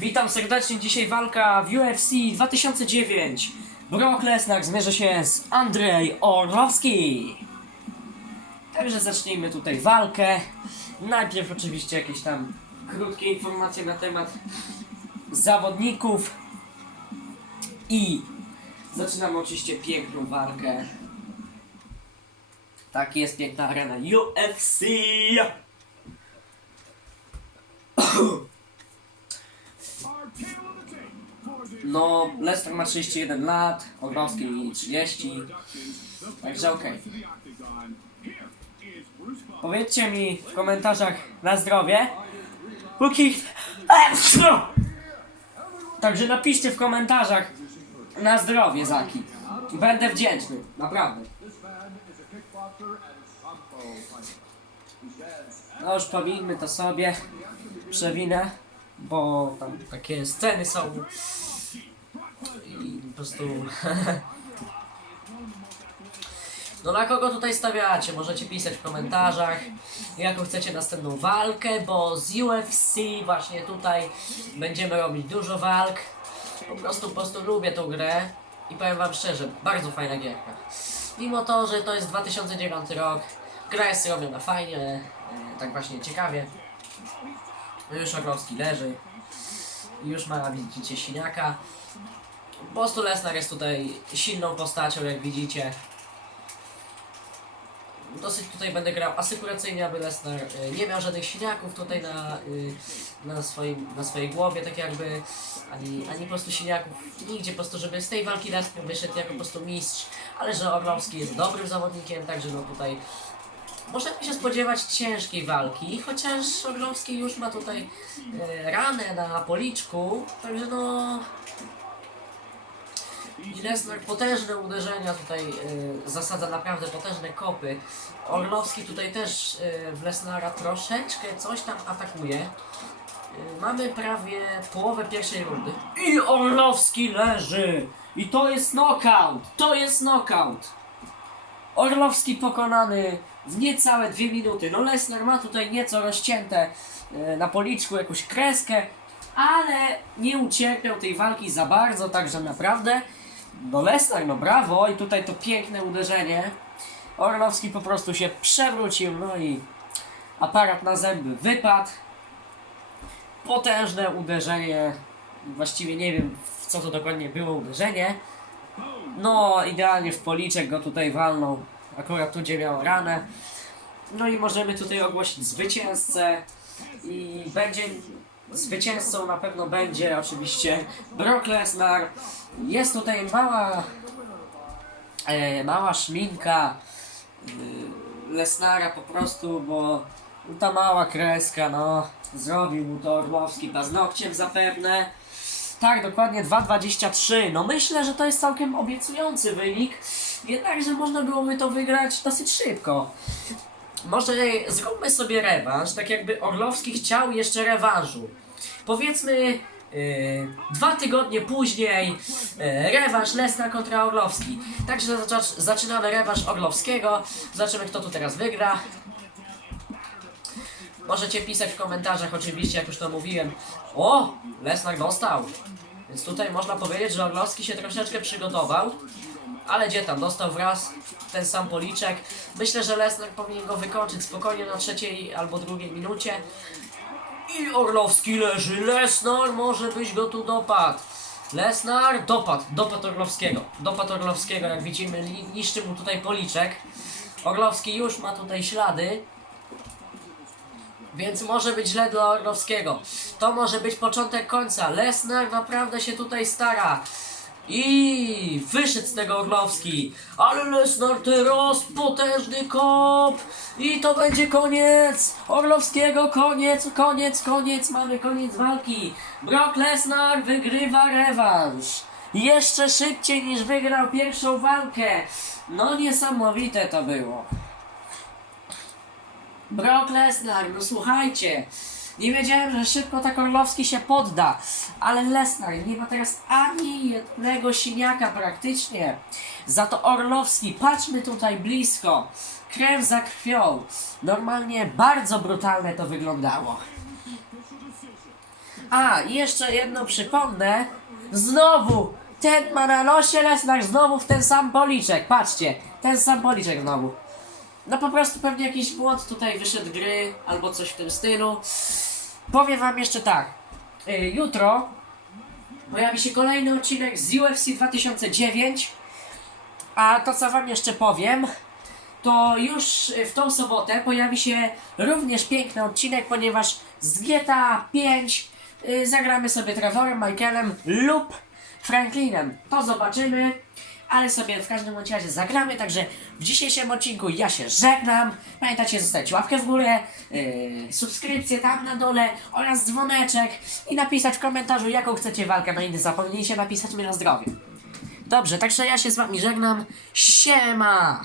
Witam serdecznie, dzisiaj walka w UFC 2009. Brock Lesnar zmierzy się z Andrzej Orlowski. Także zacznijmy tutaj walkę. Najpierw oczywiście jakieś tam krótkie informacje na temat zawodników. I zaczynamy oczywiście piękną walkę. Tak jest piękna arena UFC. No, Lester ma 31 lat, Orlowski 30. Także okej. Powiedzcie mi w komentarzach na zdrowie. Póki... Także napiszcie w komentarzach na zdrowie, Zaki. Będę wdzięczny, naprawdę. No już powinny to sobie. Przewinę, bo tam takie sceny są. I po prostu... No na kogo tutaj stawiacie? Możecie pisać w komentarzach, jaką chcecie następną walkę, bo z UFC właśnie tutaj będziemy robić dużo walk. Po prostu, po prostu lubię tą grę i powiem wam szczerze, bardzo fajna gierka. Mimo to, że to jest 2009 rok, gra jest robiona fajnie, e, tak właśnie ciekawie. Już Orlowski leży. Już ma, widzicie, siniaka. Po prostu Lesnar jest tutaj silną postacią, jak widzicie. Dosyć tutaj będę grał asykuracyjnie, aby Lesnar y, nie miał żadnych siniaków tutaj na, y, na, swoim, na swojej głowie, tak jakby, ani, ani po prostu siniaków nigdzie, po prostu, żeby z tej walki Lesnar wyszedł jako po prostu mistrz, ale że Orlowski jest dobrym zawodnikiem, także no tutaj możemy się spodziewać ciężkiej walki, chociaż Orlowski już ma tutaj y, ranę na policzku, także no Lesnar potężne uderzenia tutaj y, zasadza naprawdę potężne kopy. Orlowski tutaj też y, w Lesnara troszeczkę coś tam atakuje. Y, mamy prawie połowę pierwszej rundy. I Orlowski leży! I to jest knockout! To jest knockout! Orlowski pokonany w niecałe dwie minuty. No Lesnar ma tutaj nieco rozcięte y, na policzku jakąś kreskę, ale nie ucierpiał tej walki za bardzo, także naprawdę no Lesnar, no brawo i tutaj to piękne uderzenie. Orlowski po prostu się przewrócił, no i aparat na zęby wypadł. Potężne uderzenie, właściwie nie wiem w co to dokładnie było uderzenie. No idealnie w policzek go tutaj walnął, akurat tu gdzie miał ranę. No i możemy tutaj ogłosić zwycięzcę i będzie zwycięzcą na pewno będzie oczywiście Brock Lesnar. Jest tutaj mała e, mała szminka e, Lesnara po prostu, bo ta mała kreska, no zrobił mu to Orłowski paznokciem zapewne. Tak, dokładnie 2,23. No myślę, że to jest całkiem obiecujący wynik, jednakże można byłoby to wygrać dosyć szybko. Może zróbmy sobie rewanż, tak jakby Orlowski chciał jeszcze rewanżu. Powiedzmy yy, dwa tygodnie później yy, rewanż Lesnar kontra Orlowski. Także zacz, zaczynamy rewanż Orlowskiego. Zobaczymy kto tu teraz wygra. Możecie pisać w komentarzach oczywiście, jak już to mówiłem. O! Lesnar dostał. Więc tutaj można powiedzieć, że Orlowski się troszeczkę przygotował. Ale gdzie tam, dostał wraz ten sam policzek. Myślę, że Lesnar powinien go wykończyć spokojnie na trzeciej albo drugiej minucie. I Orlowski leży. Lesnar może byś go tu dopadł. Lesnar dopadł, dopadł Orlowskiego. Dopadł Orlowskiego, jak widzimy, niszczy mu tutaj policzek. Orlowski już ma tutaj ślady. Więc może być źle dla Orlowskiego. To może być początek końca. Lesnar naprawdę się tutaj stara. I wyszedł z tego Orlowski. Ale Lesnar teraz potężny kop. I to będzie koniec. Orlowskiego koniec, koniec, koniec. Mamy koniec walki. Brock Lesnar wygrywa rewanż. Jeszcze szybciej niż wygrał pierwszą walkę. No niesamowite to było. Brock Lesnar, no słuchajcie. Nie wiedziałem, że szybko tak Orlowski się podda, ale Lesnar nie ma teraz ani jednego siniaka praktycznie. Za to Orlowski, patrzmy tutaj blisko. Krew za krwią. Normalnie bardzo brutalne to wyglądało. A, jeszcze jedno przypomnę. Znowu! Ten ma na losie Lesnar znowu w ten sam policzek. Patrzcie, ten sam policzek znowu. No po prostu pewnie jakiś błąd tutaj wyszedł gry, albo coś w tym stylu. Powiem wam jeszcze tak. Y, jutro pojawi się kolejny odcinek z UFC 2009. A to co wam jeszcze powiem, to już w tą sobotę pojawi się również piękny odcinek, ponieważ z GTA 5 y, zagramy sobie Trevorem, Michaelem lub Franklinem. To zobaczymy, ale sobie w każdym razie zagramy, także w dzisiejszym odcinku ja się żegnam. Pamiętajcie zostawić łapkę w górę, yy, subskrypcję tam na dole oraz dzwoneczek i napisać w komentarzu jaką chcecie walkę. No i nie zapomnijcie napisać mi na zdrowie. Dobrze, także ja się z wami żegnam. Siema!